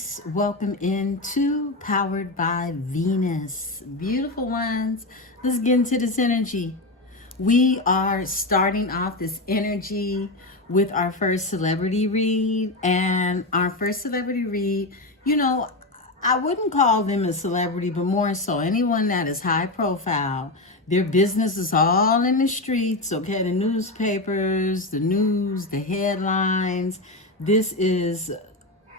Peace. Welcome into Powered by Venus. Beautiful ones. Let's get into this energy. We are starting off this energy with our first celebrity read. And our first celebrity read, I wouldn't call them a celebrity, but more so anyone that is high profile. Their business is all in the streets, okay? The newspapers, the news, the headlines. This is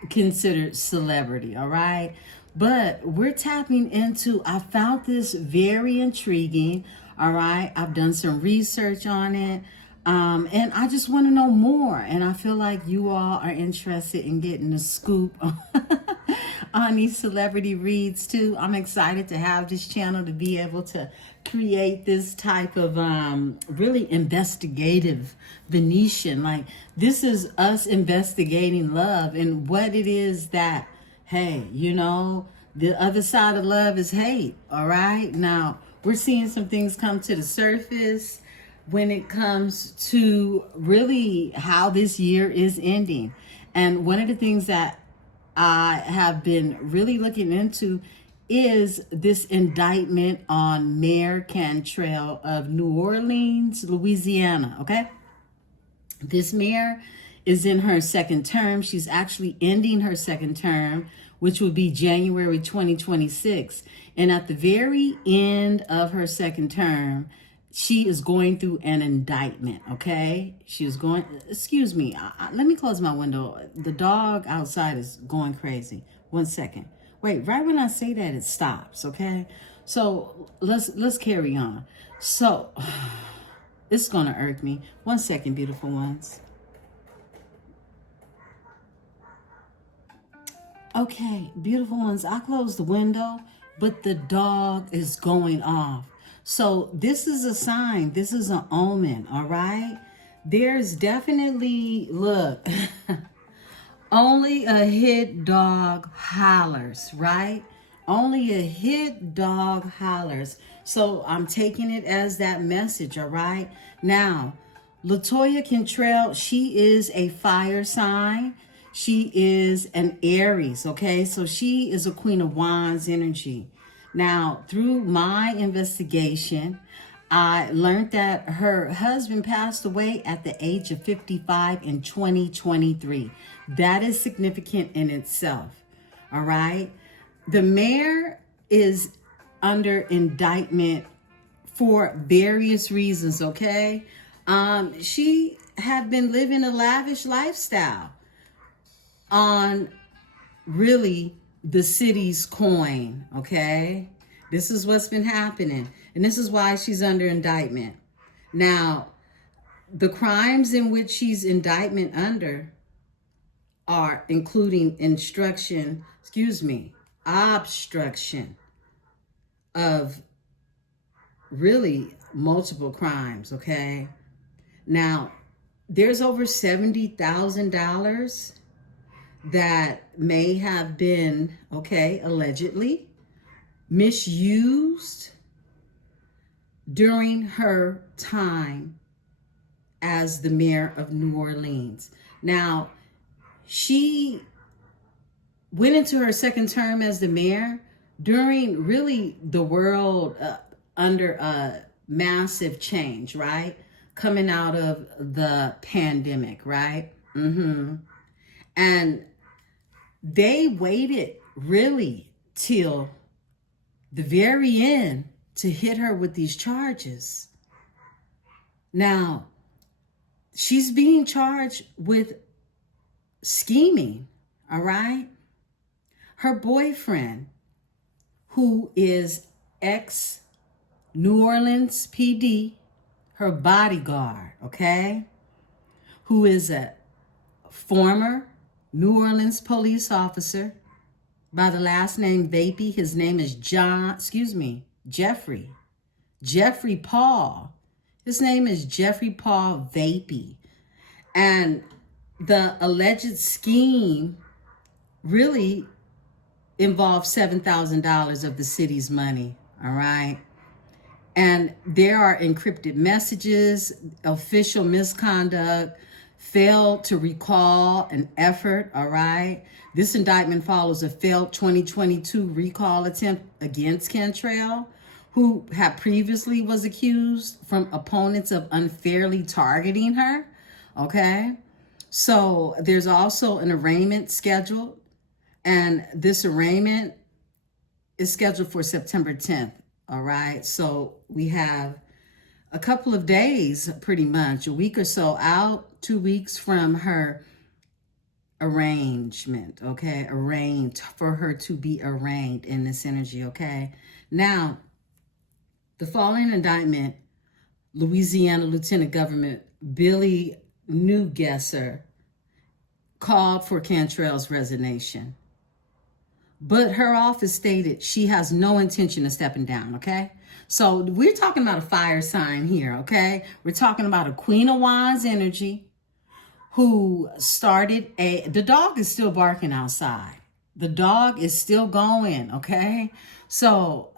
considered celebrity, all right? But we're tapping into, I found this very intriguing, all right? I've done some research on it, and I just want to know more. And I feel like you all are interested in getting the scoop on these celebrity reads too. I'm excited to have this channel to be able to create this type of really investigative Venetian. Like, this is us investigating love and what it is that, hey, the other side of love is hate, all right? Now, we're seeing some things come to the surface when it comes to really how this year is ending. And one of the things that I have been really looking into is this indictment on Mayor Cantrell of New Orleans, Louisiana, okay? This mayor is in her second term. She's actually ending her second term, which would be January 2026. And at the very end of her second term, she is going through an indictment, okay? She is going, excuse me, let me close my window. The dog outside is going crazy. 1 second. Wait, right when I say that, it stops, okay? So let's carry on. So it's gonna irk me. 1 second, beautiful ones. Okay, beautiful ones, I closed the window, but the dog is going off. So this is a sign, this is an omen, all right? There's definitely, look, only a hit dog hollers, right? Only a hit dog hollers. So I'm taking it as that message, all right? Now, Latoya Cantrell, she is a fire sign. She is an Aries, okay? So she is a Queen of Wands energy. Now, through my investigation, I learned that her husband passed away at the age of 55 in 2023. That is significant in itself, all right? The mayor is under indictment for various reasons, okay? She had been living a lavish lifestyle on really the city's coin, okay? This is what's been happening. And this is why she's under indictment. Now, the crimes in which she's indictment under are including obstruction of really multiple crimes, okay? Now, there's over $70,000 that may have been, okay, allegedly misused during her time as the mayor of New Orleans. Now, she went into her second term as the mayor during really the world under a massive change, right? Coming out of the pandemic, right? And they waited really till the very end to hit her with these charges. Now, she's being charged with scheming, all right? Her boyfriend, who is ex-New Orleans PD, her bodyguard, okay? Who is a former New Orleans police officer by the last name Vapey. His name is Jeffrey Paul. His name is Jeffrey Paul Vapey. And the alleged scheme really involved $7,000 of the city's money, all right? And there are encrypted messages, official misconduct, failed to recall an effort, all right? This indictment follows a failed 2022 recall attempt against Cantrell, who had previously was accused from opponents of unfairly targeting her, okay? So there's also an arraignment scheduled, and this arraignment is scheduled for September 10th, all right? So we have a couple of days, pretty much, a week or so out, 2 weeks from her arrangement, okay? Arraigned, for her to be arraigned in this energy, okay? Now, the following indictment, Louisiana Lieutenant Governor Billy Newgesser called for Cantrell's resignation. But her office stated she has no intention of stepping down, okay? So we're talking about a fire sign here, okay? We're talking about a Queen of Wands energy who started the dog is still barking outside. The dog is still going, okay? So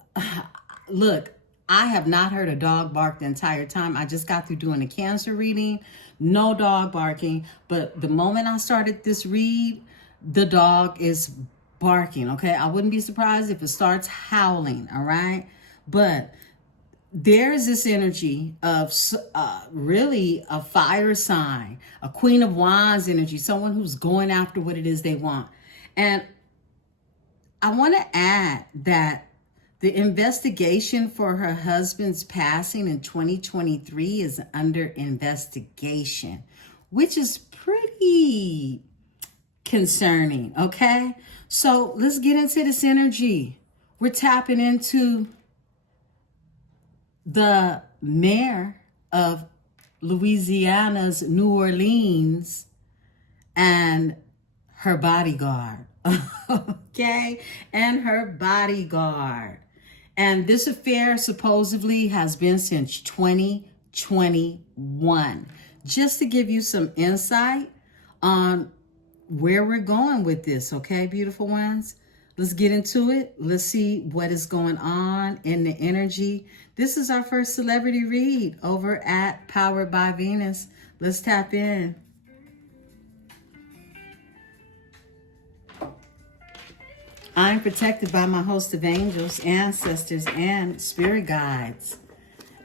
look, I have not heard a dog bark the entire time. I just got through doing a Cancer reading. No dog barking. But the moment I started this read, the dog is barking, okay? I wouldn't be surprised if it starts howling, all right? But there's this energy of really a fire sign, a Queen of Wands energy, someone who's going after what it is they want. And I want to add that the investigation for her husband's passing in 2023 is under investigation, which is pretty concerning, okay? So let's get into this energy. We're tapping into the mayor of Louisiana's New Orleans and her bodyguard, okay? And her bodyguard. And this affair supposedly has been since 2021. Just to give you some insight on where we're going with this, okay, beautiful ones? Let's get into it. Let's see what is going on in the energy. This is our first celebrity read over at Powered by Venus. Let's tap in. I'm protected by my host of angels, ancestors, and spirit guides.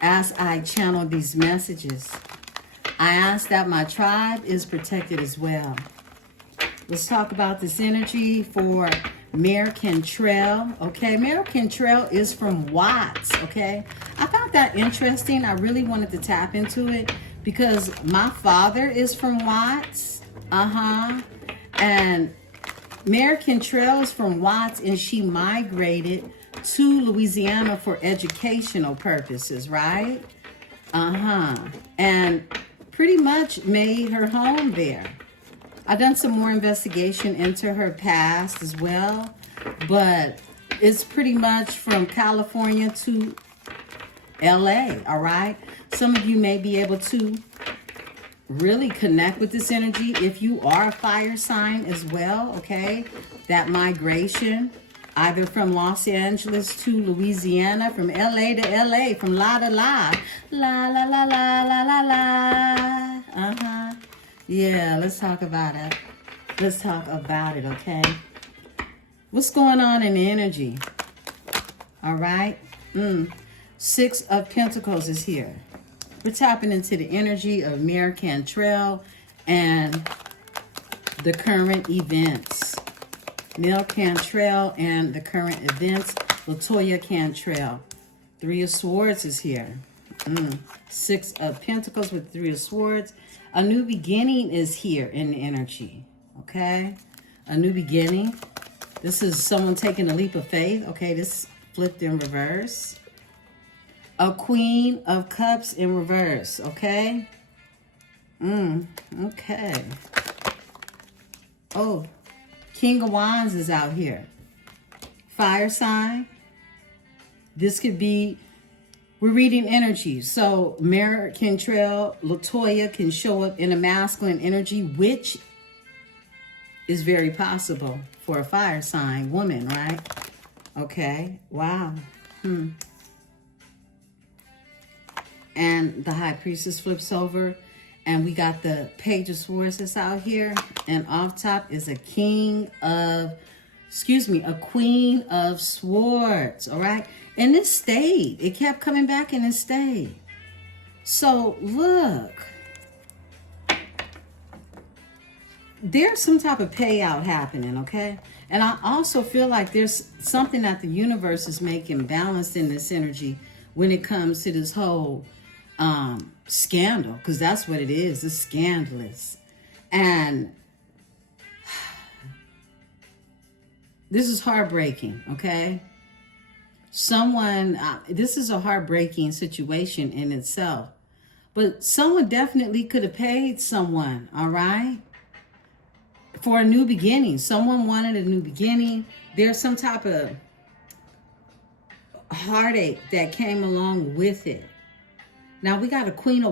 As I channel these messages, I ask that my tribe is protected as well. Let's talk about this energy for Mayor Cantrell, okay? Mayor Cantrell is from Watts, okay? I found that interesting. I really wanted to tap into it because my father is from Watts, and Mayor Cantrell is from Watts, and she migrated to Louisiana for educational purposes, right? And pretty much made her home there. I've done some more investigation into her past as well, but it's pretty much from California to LA, all right? Some of you may be able to really connect with this energy if you are a fire sign as well, okay? That migration, either from Los Angeles to Louisiana, from LA to LA, from la to la, la la la la la la la, Yeah, let's talk about it. Let's talk about it, okay? What's going on in the energy? All right? 6 of Pentacles is here. We're tapping into the energy of Mayor Cantrell and the current events. Mayor Cantrell and the current events. Latoya Cantrell. 3 of Swords is here. 6 of Pentacles with 3 of Swords. A new beginning is here in the energy, okay? A new beginning. This is someone taking a leap of faith, okay? This flipped in reverse. A Queen of Cups in reverse, okay? Okay. Oh, King of Wands is out here. Fire sign. This could be, we're reading energy. So Mayor Cantrell, Latoya can show up in a masculine energy, which is very possible for a fire sign woman, right? Okay, wow. And the High Priestess flips over. And we got the Page of Swords that's out here. And off top is a Queen of Swords, all right? And it stayed. It kept coming back and it stayed. So, look. There's some type of payout happening, okay? And I also feel like there's something that the universe is making balanced in this energy when it comes to this whole scandal, because that's what it is. It's scandalous. And this is heartbreaking, okay? This is a heartbreaking situation in itself. But someone definitely could have paid someone, all right? For a new beginning. Someone wanted a new beginning. There's some type of heartache that came along with it. Now we got a Queen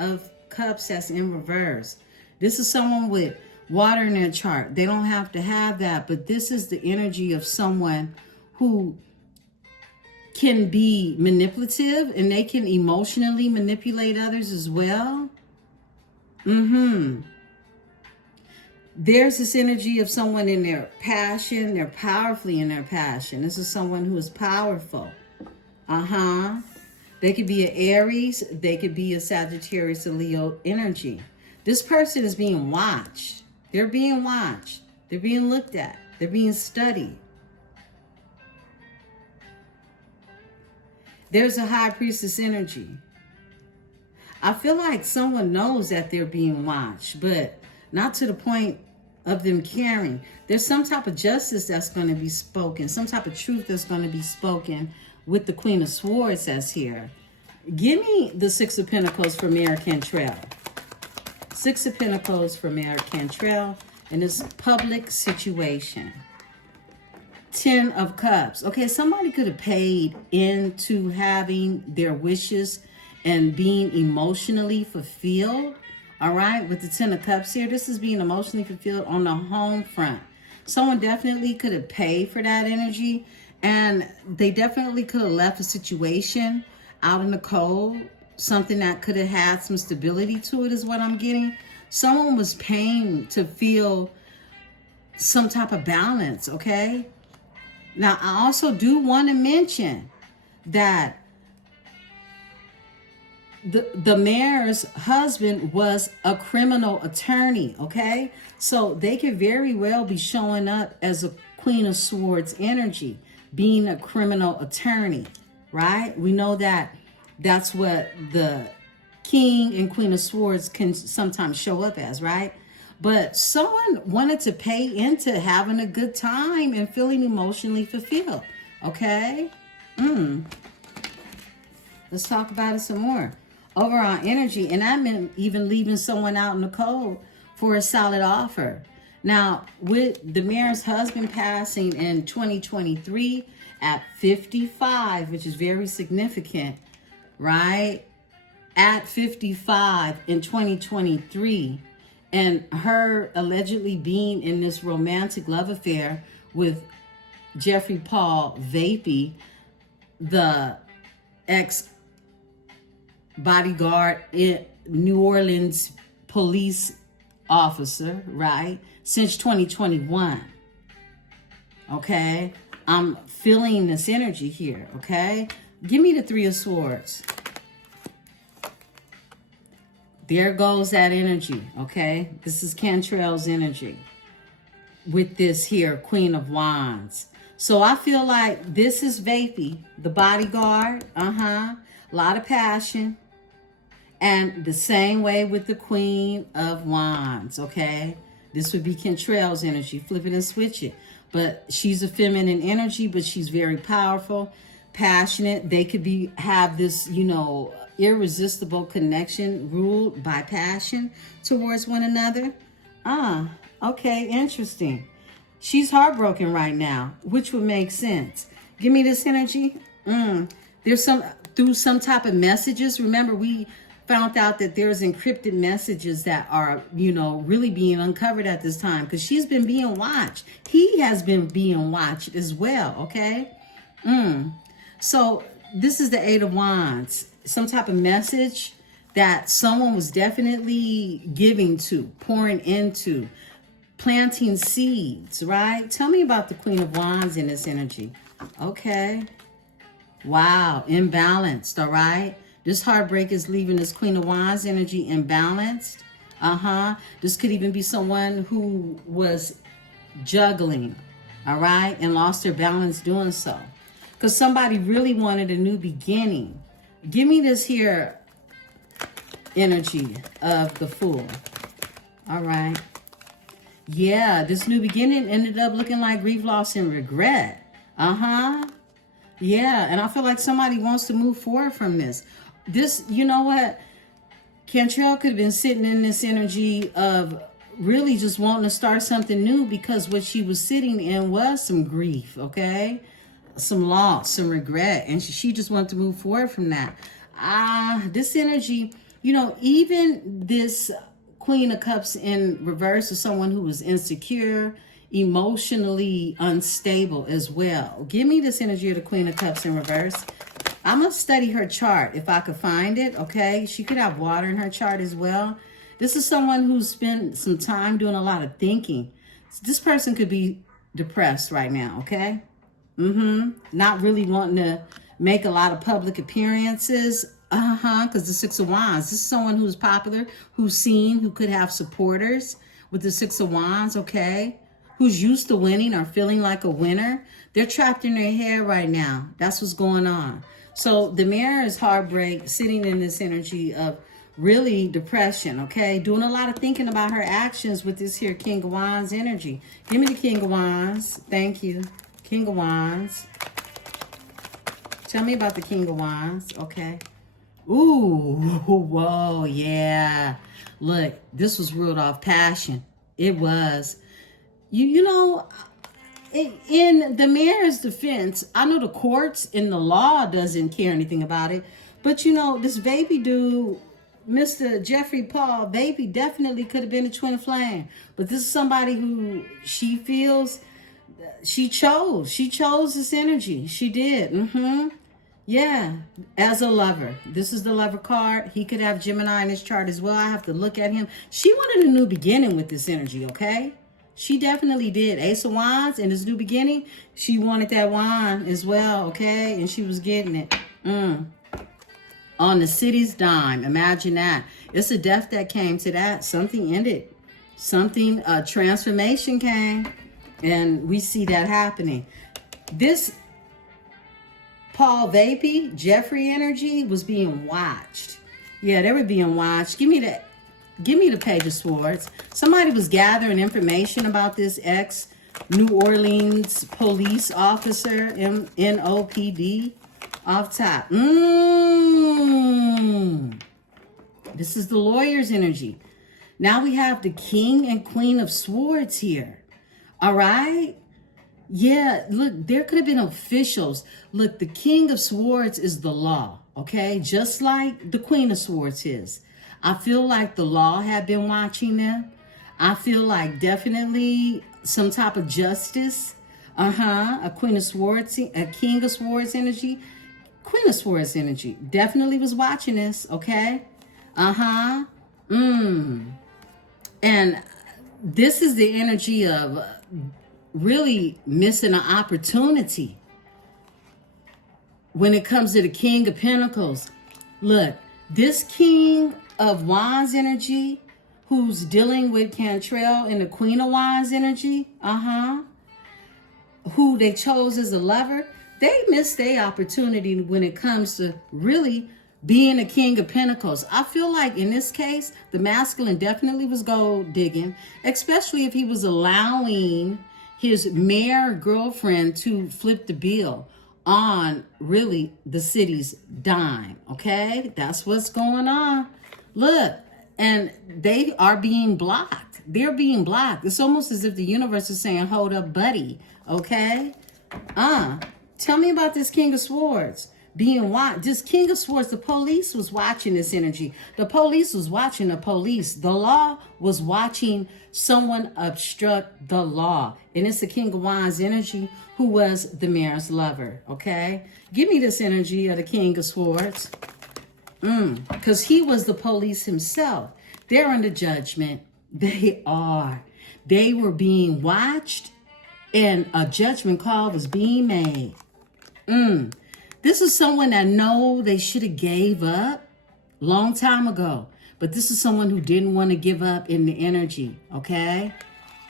of Cups that's in reverse. This is someone with water in their chart. They don't have to have that, but this is the energy of someone who can be manipulative and they can emotionally manipulate others as well. There's this energy of someone in their passion. They're powerfully in their passion. This is someone who is powerful. They could be an Aries. They could be a Sagittarius or Leo energy. This person is being watched. They're being watched. They're being looked at. They're being studied. There's a High Priestess energy. I feel like someone knows that they're being watched, but not to the point of them caring. There's some type of justice that's going to be spoken, some type of truth that's going to be spoken with the Queen of Swords that's here. Give me the Six of Pentacles for Mary Cantrell. Six of Pentacles for Mary Cantrell in this public situation. 10 of Cups. Okay, somebody could have paid into having their wishes and being emotionally fulfilled. All right, with the 10 of Cups here, this is being emotionally fulfilled on the home front. Someone definitely could have paid for that energy, and they definitely could have left a situation out in the cold, something that could have had some stability to it is what I'm getting. Someone was paying to feel some type of balance, okay? Now, I also do want to mention that the mayor's husband was a criminal attorney, okay? So they could very well be showing up as a Queen of Swords energy, being a criminal attorney, right? We know that that's what the King and Queen of Swords can sometimes show up as, right? But someone wanted to pay into having a good time and feeling emotionally fulfilled, okay? Let's talk about it some more. Overall energy, and I meant even leaving someone out in the cold for a solid offer. Now, with the mayor's husband passing in 2023 at 55, which is very significant, right? At 55 in 2023, and her allegedly being in this romantic love affair with Jeffrey Paul Vapey, the ex-bodyguard in New Orleans police officer, right? Since 2021. Okay? I'm feeling this energy here, okay? Give me the Three of Swords. There goes that energy, okay? This is Cantrell's energy with this here, Queen of Wands. So I feel like this is Vapey, the bodyguard, a lot of passion. And the same way with the Queen of Wands, okay? This would be Cantrell's energy. Flip it and switch it. But she's a feminine energy, but she's very powerful, passionate. They could have this, irresistible connection ruled by passion towards one another. Okay, interesting. She's heartbroken right now, which would make sense. Give me this energy. There's through some type of messages. Remember, we found out that there's encrypted messages that are, really being uncovered at this time because she's been being watched. He has been being watched as well, okay? So this is the Eight of Wands. Some type of message that someone was definitely giving to, pouring into, planting seeds, right? Tell me about the Queen of Wands in this energy. Okay. Wow. Imbalanced, all right? This heartbreak is leaving this Queen of Wands energy imbalanced. This could even be someone who was juggling, all right, and lost their balance doing so. Because somebody really wanted a new beginning. Give me this here energy of the Fool. All right. Yeah, this new beginning ended up looking like grief, loss, and regret. Yeah, and I feel like somebody wants to move forward from this. This, you know what? Cantrell could have been sitting in this energy of really just wanting to start something new, because what she was sitting in was some grief, okay? Some loss, some regret, and she just wanted to move forward from that. This energy, you know, even this Queen of Cups in reverse is someone who was insecure, emotionally unstable as well. Give me this energy of the Queen of Cups in reverse. I'm going to study her chart if I could find it, okay? She could have water in her chart as well. This is someone who's spent some time doing a lot of thinking. This person could be depressed right now, okay? Not really wanting to make a lot of public appearances. Because the Six of Wands. This is someone who's popular, who's seen, who could have supporters with the Six of Wands, okay? Who's used to winning or feeling like a winner. They're trapped in their head right now. That's what's going on. So the Mirror is heartbreak, sitting in this energy of really depression, okay? Doing a lot of thinking about her actions with this here King of Wands energy. Give me the King of Wands. Thank you. King of Wands. Tell me about the King of Wands, okay? Ooh, whoa, yeah. Look, this was ruled off passion. It was. You know, in the Mirror's defense, I know the courts and the law doesn't care anything about it. But, you know, this baby dude, Mr. Jeffrey Paul, baby definitely could have been a twin flame. But this is somebody who she feels she chose. She chose this energy. She did. Yeah, as a lover. This is the lover card. He could have Gemini in his chart as well. I have to look at him. She wanted a new beginning with this energy, okay? She definitely did. Ace of Wands in this new beginning. She wanted that wand as well, okay? And she was getting it. On the city's dime. Imagine that. It's a death that came to that. Something ended. Something, a transformation came. And we see that happening. This Paul Vapey, Jeffrey energy was being watched. Yeah, they were being watched. Give me the Page of Swords. Somebody was gathering information about this ex-New Orleans police officer, NOPD, off top. This is the lawyer's energy. Now we have the King and Queen of Swords here. All right? Yeah, look, there could have been officials. Look, the King of Swords is the law, okay? Just like the Queen of Swords is. I feel like the law had been watching them. I feel like definitely some type of justice. A Queen of Swords, a King of Swords energy. Queen of Swords energy definitely was watching this, okay? And this is the energy of really missing an opportunity when it comes to the King of Pentacles. Look, this King of Wands energy who's dealing with Cantrell and the Queen of Wands energy, who they chose as a lover, they missed their opportunity when it comes to really being a King of Pentacles. I feel like in this case, the masculine definitely was gold digging, especially if he was allowing his mayor girlfriend to flip the bill on really the city's dime, okay? That's what's going on. Look, and they are being blocked. They're being blocked. It's almost as if the universe is saying, hold up, buddy, okay? Tell me about this King of Swords being watched. This King of Swords, the police was watching this energy. The police was watching the police. The law was watching someone obstruct the law. And it's the King of Wands energy who was the mayor's lover, okay? Give me this energy of the King of Swords. Because he was the police himself. They're under judgment. They are. They were being watched, and a judgment call was being made. This is someone that know they should have gave up long time ago. But this is someone who didn't want to give up in the energy, okay?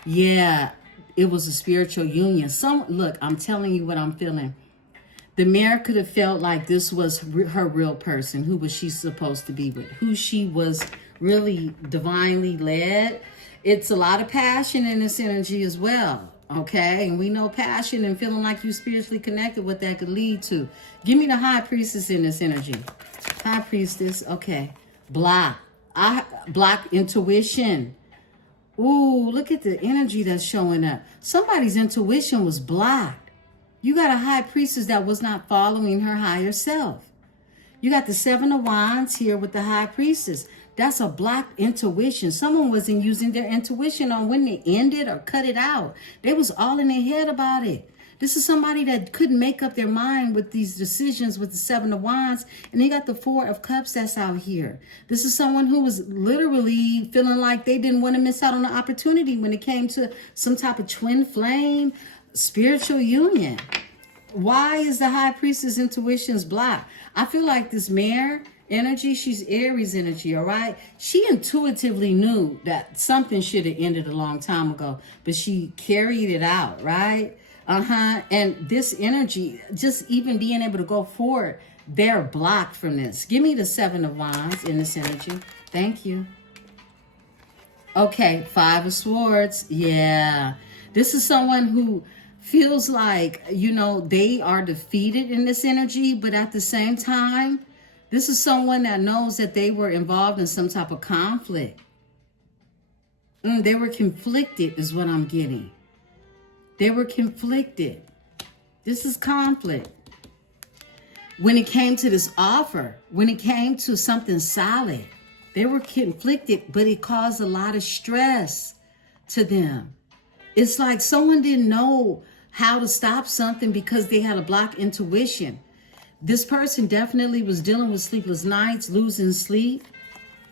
Yeah, it was a spiritual union. Look, I'm telling you what I'm feeling. The mayor could have felt like this was her real person. Who was she supposed to be with? Who she was really divinely led. It's a lot of passion in this energy as well, okay? And we know passion and feeling like you spiritually connected, what that could lead to. Give me the high priestess in this energy. High priestess, okay. Block intuition. Ooh, look at the energy that's showing up. Somebody's intuition was blocked. You got a high priestess that was not following her higher self. You got the 7 of Wands here with the high priestess. That's a blocked intuition. Someone wasn't using their intuition on when they end it or cut it out. They was all in their head about it. This is somebody that couldn't make up their mind with these decisions with the 7 of Wands. And they got the 4 of Cups that's out here. This is someone who was literally feeling like they didn't want to miss out on the opportunity when it came to some type of twin flame spiritual union. Why is the high priestess intuitions blocked? I feel like this mare energy, she's Aries energy, all right? She intuitively knew that something should have ended a long time ago, but she carried it out, right? And this energy, just even being able to go forward, they're blocked from this. Give me the 7 of Wands in this energy. Thank you. Okay, 5 of Swords. Yeah. This is someone who feels like, they are defeated in this energy, but at the same time, this is someone that knows that they were involved in some type of conflict. They were conflicted is what I'm getting. They were conflicted. This is conflict. When it came to this offer, when it came to something solid, they were conflicted, but it caused a lot of stress to them. It's like someone didn't know how to stop something because they had a blocked intuition. This person definitely was dealing with sleepless nights, losing sleep.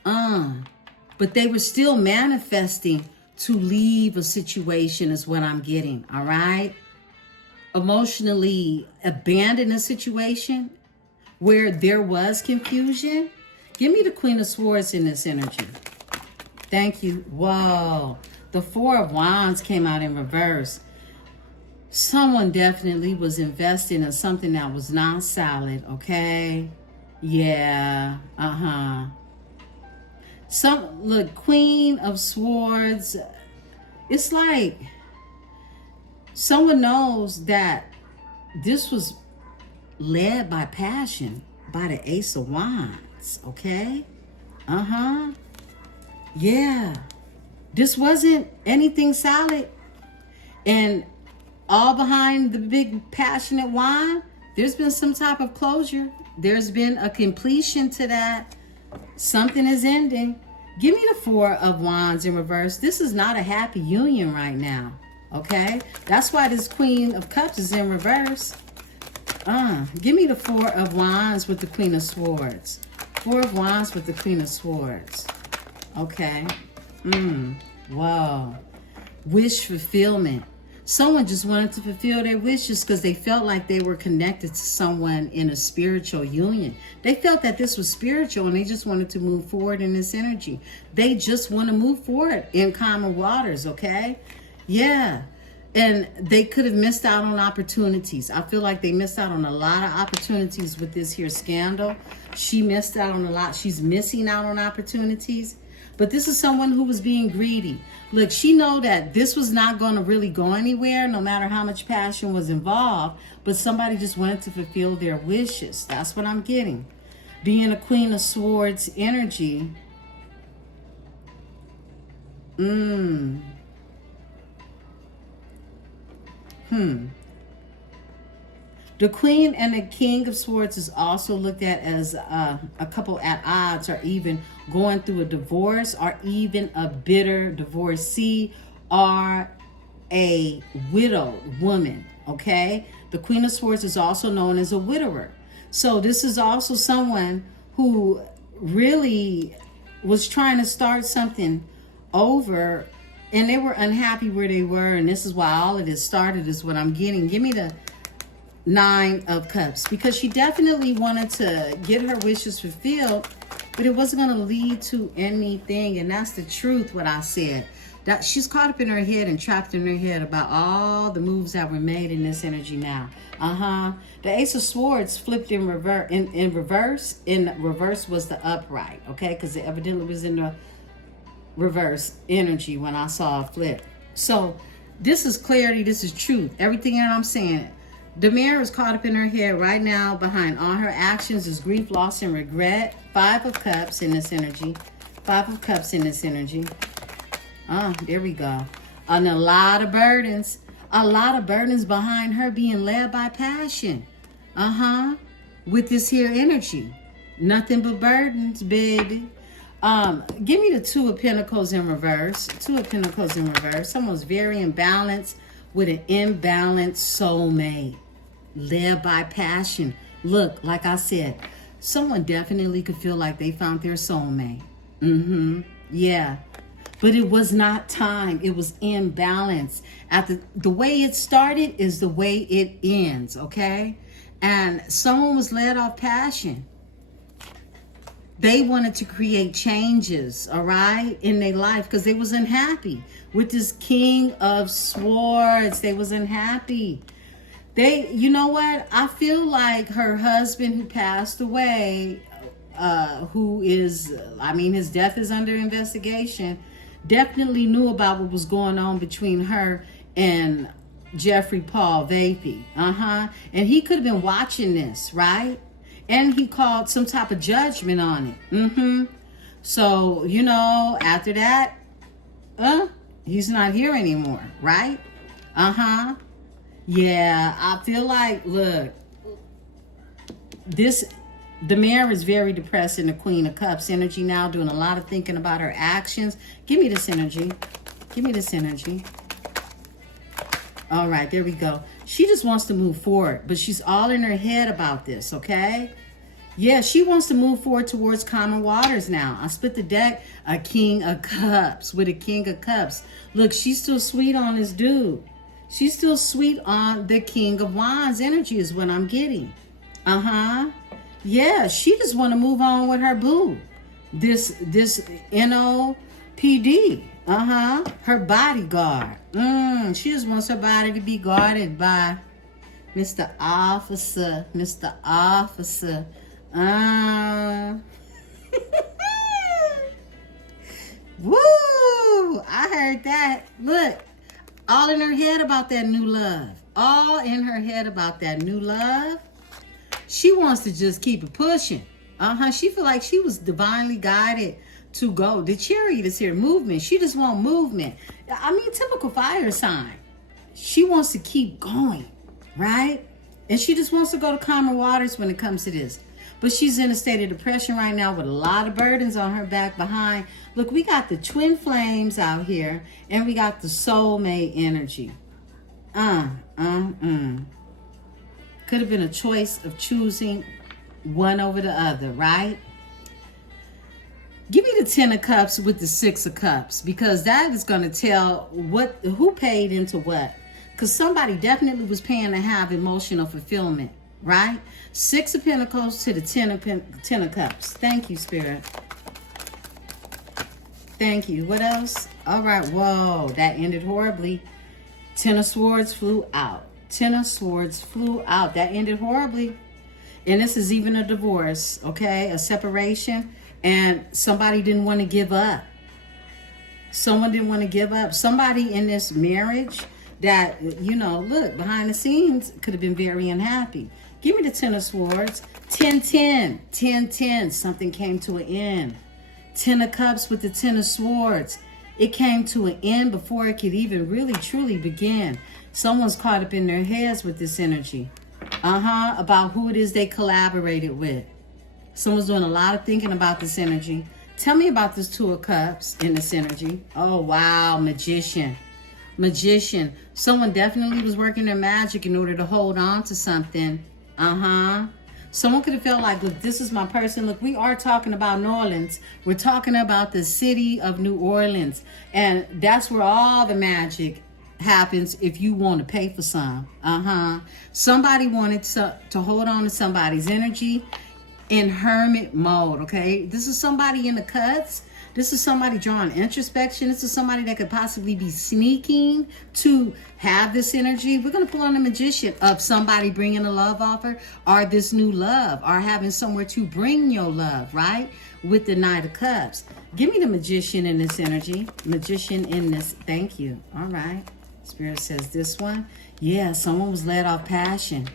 But they were still manifesting to leave a situation is what I'm getting, all right? Emotionally abandon a situation where there was confusion. Give me the Queen of Swords in this energy. Thank you. Whoa. The 4 of Wands came out in reverse. Someone definitely was investing in something that was not solid, okay? Yeah, Look, Queen of Swords, it's like someone knows that this was led by passion, by the Ace of Wands, okay? Yeah. This wasn't anything solid. And all behind the big passionate wand, there's been some type of closure. There's been a completion to that. Something is ending. Give me the 4 of Wands in reverse. This is not a happy union right now, okay? That's why this Queen of Cups is in reverse. Give me the 4 of Wands with the Queen of Swords. 4 of Wands with the Queen of Swords. Okay. Whoa. Wish fulfillment. Someone just wanted to fulfill their wishes because they felt like they were connected to someone in a spiritual union. They felt that this was spiritual and they just wanted to move forward in this energy. They just want to move forward in calmer waters, okay? Yeah. And they could have missed out on opportunities. I feel like they missed out on a lot of opportunities with this here scandal. She missed out on a lot. She's missing out on opportunities. But this is someone who was being greedy. Look, she know that this was not going to really go anywhere, no matter how much passion was involved. But somebody just wanted to fulfill their wishes. That's what I'm getting. Being a Queen of Swords energy. The Queen and the King of Swords is also looked at as a couple at odds, or even going through a divorce, or even a bitter divorcee, or a widowed woman, okay? The Queen of Swords is also known as a widower. So this is also someone who really was trying to start something over, and they were unhappy where they were, and this is why all of this started, is what I'm getting. Give me the 9 of Cups, because she definitely wanted to get her wishes fulfilled, but it wasn't going to lead to anything. And that's the truth, what I said. That she's caught up in her head and trapped in her head about all the moves that were made in this energy now. The Ace of Swords flipped in reverse. In reverse was the upright, okay? Because it evidently was in the reverse energy when I saw a flip. So this is clarity. This is truth. Everything that I'm saying. The mirror is caught up in her head right now. Behind all her actions is grief, loss, and regret. 5 of Cups in this energy. 5 of Cups in this energy. There we go. And a lot of burdens. A lot of burdens behind her being led by passion. With this here energy. Nothing but burdens, baby. Give me the 2 of Pentacles in reverse. 2 of Pentacles in reverse. Someone's very imbalanced with an imbalanced soulmate. Led by passion. Look, like I said, someone definitely could feel like they found their soulmate. Yeah. But it was not time. It was imbalance. The way it started is the way it ends, okay? And someone was led off passion. They wanted to create changes, all right, in their life because they was unhappy with this King of Swords. They was unhappy. You know what? I feel like her husband who passed away, his death is under investigation, definitely knew about what was going on between her and Jeffrey Paul Vapey. And he could have been watching this, right? And he called some type of judgment on it. So, after that, he's not here anymore, right? Yeah, I feel like, look, the mirror is very depressed in the Queen of Cups energy now, doing a lot of thinking about her actions. Give me this energy. Give me this energy. All right, there we go. She just wants to move forward, but she's all in her head about this, okay? Yeah, she wants to move forward towards calmer waters now. I split the deck, a King of Cups with a King of Cups. Look, she's still sweet on this dude. She's still sweet on the King of Wands energy is what I'm getting. Yeah, she just want to move on with her boo. This NOPD. Her bodyguard. She just wants her body to be guarded by Mr. Officer. Mr. Officer. Woo! I heard that. Look, all in her head about that new love. All in her head about that new love. She wants to just keep it pushing. She feel like she was divinely guided to go. The Chariot is here. Movement. She just want movement. I mean, typical fire sign. She wants to keep going, right? And she just wants to go to calmer waters when it comes to this. But she's in a state of depression right now with a lot of burdens on her back behind. Look, we got the twin flames out here, and we got the soulmate energy. Could have been a choice of choosing one over the other, right? Give me the 10 of Cups with the 6 of Cups, because that is going to tell who paid into what. Because somebody definitely was paying to have emotional fulfillment, right? 6 of Pentacles to the 10 of Cups. Thank you, Spirit. Thank you. What else? All right. Whoa, that ended horribly. 10 of Swords flew out. 10 of Swords flew out. That ended horribly. And this is even a divorce, okay? A separation. And somebody didn't want to give up. Someone didn't want to give up. Somebody in this marriage that, look, behind the scenes could have been very unhappy. Give me the 10 of Swords. 10-10. 10-10. Something came to an end. 10 of Cups with the 10 of Swords. It came to an end before it could even really, truly begin. Someone's caught up in their heads with this energy. About who it is they collaborated with. Someone's doing a lot of thinking about this energy. Tell me about this 2 of Cups in this energy. Oh, wow. Magician. Magician. Someone definitely was working their magic in order to hold on to something. Someone could have felt like, look, this is my person. Look, we are talking about New Orleans. We're talking about the city of New Orleans. And that's where all the magic happens if you want to pay for some. Somebody wanted to hold on to somebody's energy in hermit mode, okay? This is somebody in the cuts. This is somebody drawing introspection. This is somebody that could possibly be sneaking to have this energy. We're going to pull on the magician of somebody bringing a love offer, or this new love, or having somewhere to bring your love, right? With the Knight of Cups. Give me the magician in this energy. Magician in this. Thank you. All right. Spirit says this one. Yeah, someone was led off passion.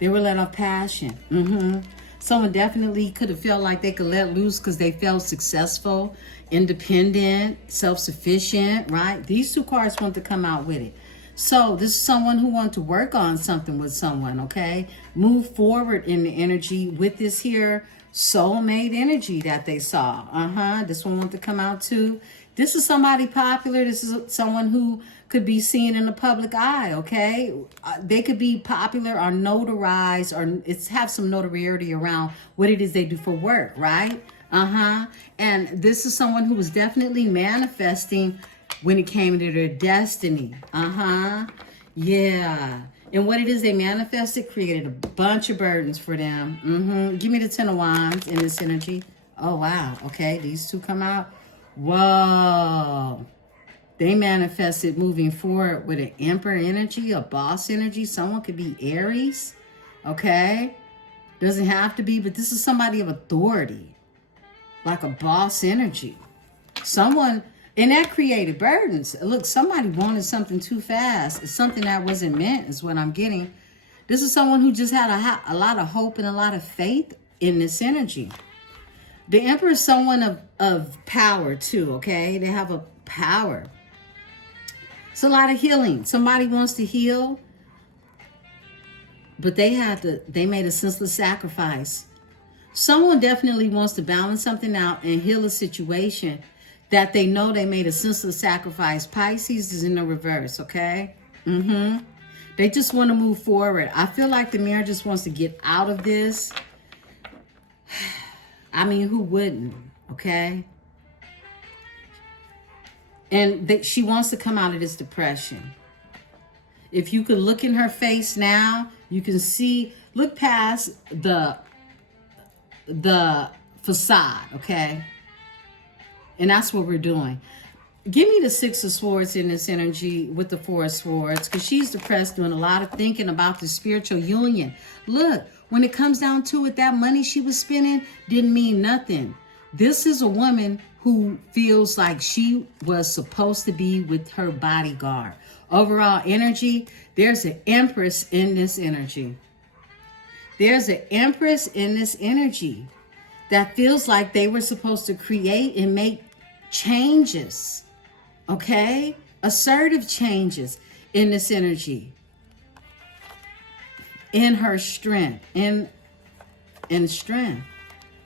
They were led off passion. Someone definitely could have felt like they could let loose because they felt successful, independent, self-sufficient, right? These two cards want to come out with it. So this is someone who wants to work on something with someone, okay? Move forward in the energy with this here soulmate energy that they saw. This one wants to come out too. This is somebody popular. This is someone who could be seen in the public eye, okay? They could be popular or notarized, or have some notoriety around what it is they do for work, right? And this is someone who was definitely manifesting when it came to their destiny. Yeah. And what it is they manifested created a bunch of burdens for them. Give me the Ten of Wands in this energy. Oh, wow. Okay, these two come out. Whoa. They manifested moving forward with an Emperor energy, a boss energy. Someone could be Aries, okay? Doesn't have to be, but this is somebody of authority, like a boss energy. Someone, and that created burdens. Look, somebody wanted something too fast. It's something that wasn't meant is what I'm getting. This is someone who just had a lot of hope and a lot of faith in this energy. The Emperor is someone of power too, okay? They have a power. It's a lot of healing. Somebody wants to heal, but they made a senseless sacrifice. Someone definitely wants to balance something out and heal a situation that they know they made a senseless sacrifice. Pisces is in the reverse, okay? They just want to move forward. I feel like the mirror just wants to get out of this. I mean, who wouldn't, okay? And she wants to come out of this depression. If you could look in her face now, you can see, look past the facade, okay? And that's what we're doing. Give me the Six of Swords in this energy with the Four of Swords, because she's depressed, doing a lot of thinking about the spiritual union. Look, when it comes down to it, that money she was spending didn't mean nothing. This is a woman who feels like she was supposed to be with her bodyguard. Overall energy, there's an Empress in this energy. There's an Empress in this energy that feels like they were supposed to create and make changes, okay? Assertive changes in this energy. In her strength, in strength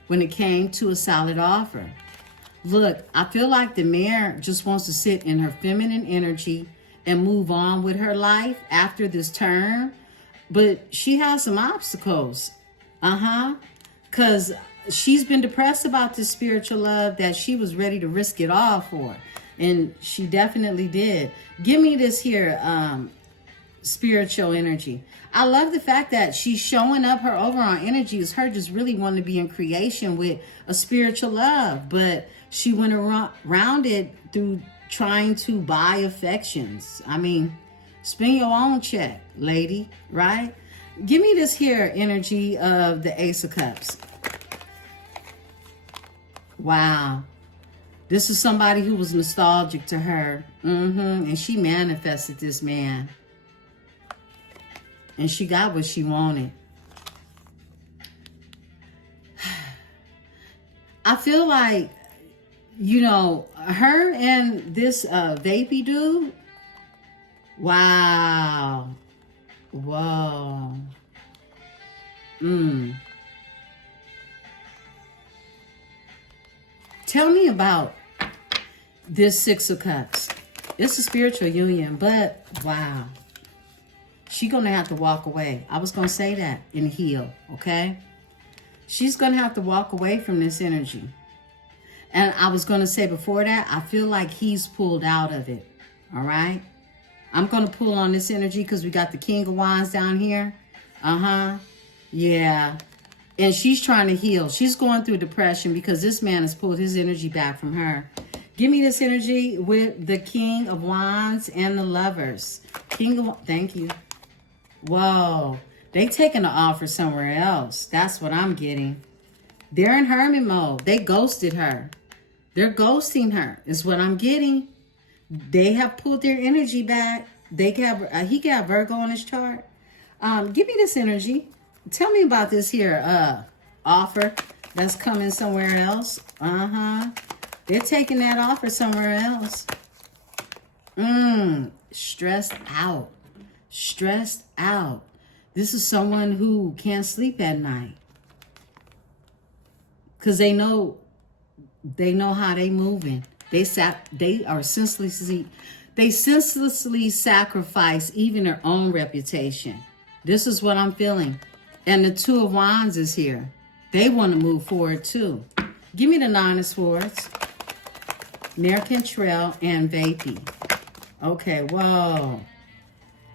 when it came to a solid offer. Look, I feel like the mare just wants to sit in her feminine energy and move on with her life after this term. But she has some obstacles. Because she's been depressed about this spiritual love that she was ready to risk it all for. And she definitely did. Give me this here spiritual energy. I love the fact that she's showing up. Her overall energy is her just really wanting to be in creation with a spiritual love. But she went around it through trying to buy affections. I mean, spend your own check, lady, right? Give me this here energy of the Ace of Cups. Wow. This is somebody who was nostalgic to her. And she manifested this man. And she got what she wanted. I feel like, you know, her and this vapey dude. Wow. Whoa. Tell me about this Six of Cups. It's a spiritual union, but wow. She gonna have to walk away. I was gonna say that and heal, okay? She's going to have to walk away from this energy. And I was going to say before that, I feel like he's pulled out of it. All right? I'm going to pull on this energy because we got the King of Wands down here. Yeah. And she's trying to heal. She's going through depression because this man has pulled his energy back from her. Give me this energy with the King of Wands and the Lovers. Thank you. Whoa. They taking the offer somewhere else. That's what I'm getting. They're in hermit mode. They ghosted her. They're ghosting her is what I'm getting. They have pulled their energy back. He got Virgo on his chart. Give me this energy. Tell me about this here offer that's coming somewhere else. They're taking that offer somewhere else. Stressed out. Stressed out. This is someone who can't sleep at night. Because they know how they moving. They senselessly sacrifice even their own reputation. This is what I'm feeling. And the Two of Wands is here. They want to move forward too. Give me the Nine of Swords. American Trail and Vapey. Okay, whoa.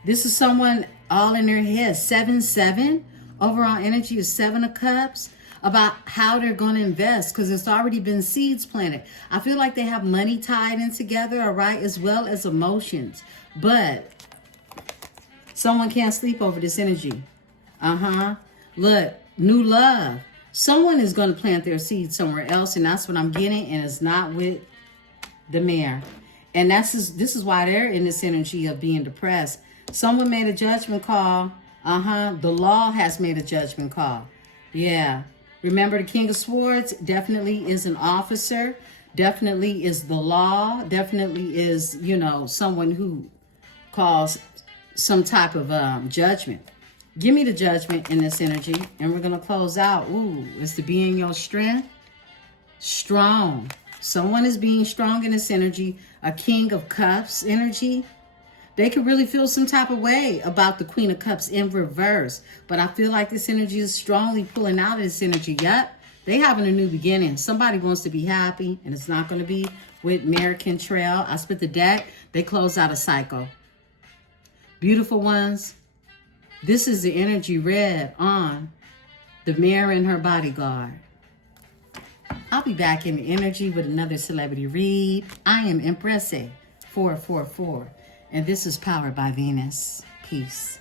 This is someone all in their head. 7-7. Overall energy is 7 of Cups. About how they're going to invest because it's already been seeds planted. I feel like they have money tied in together, all right, as well as emotions. But someone can't sleep over this energy. Look, new love. Someone is going to plant their seeds somewhere else, and that's what I'm getting, and it's not with the mayor. And this is why they're in this energy of being depressed. Someone made a judgment call. The law has made a judgment call. Yeah. Remember, the King of Swords definitely is an officer, definitely is the law, definitely is, someone who calls some type of judgment. Give me the judgment in this energy, and we're going to close out. Ooh, it's to be in your strength. Strong. Someone is being strong in this energy. A King of Cups energy. They could really feel some type of way about the Queen of Cups in reverse. But I feel like this energy is strongly pulling out of this energy. Yep, they having a new beginning. Somebody wants to be happy, and it's not going to be with American Trail. I split the deck. They close out a cycle. Beautiful ones. This is the energy read on the Mirror and her bodyguard. I'll be back in the energy with another celebrity read. I am Emperesse 444. And this is Powered by Venus. Peace.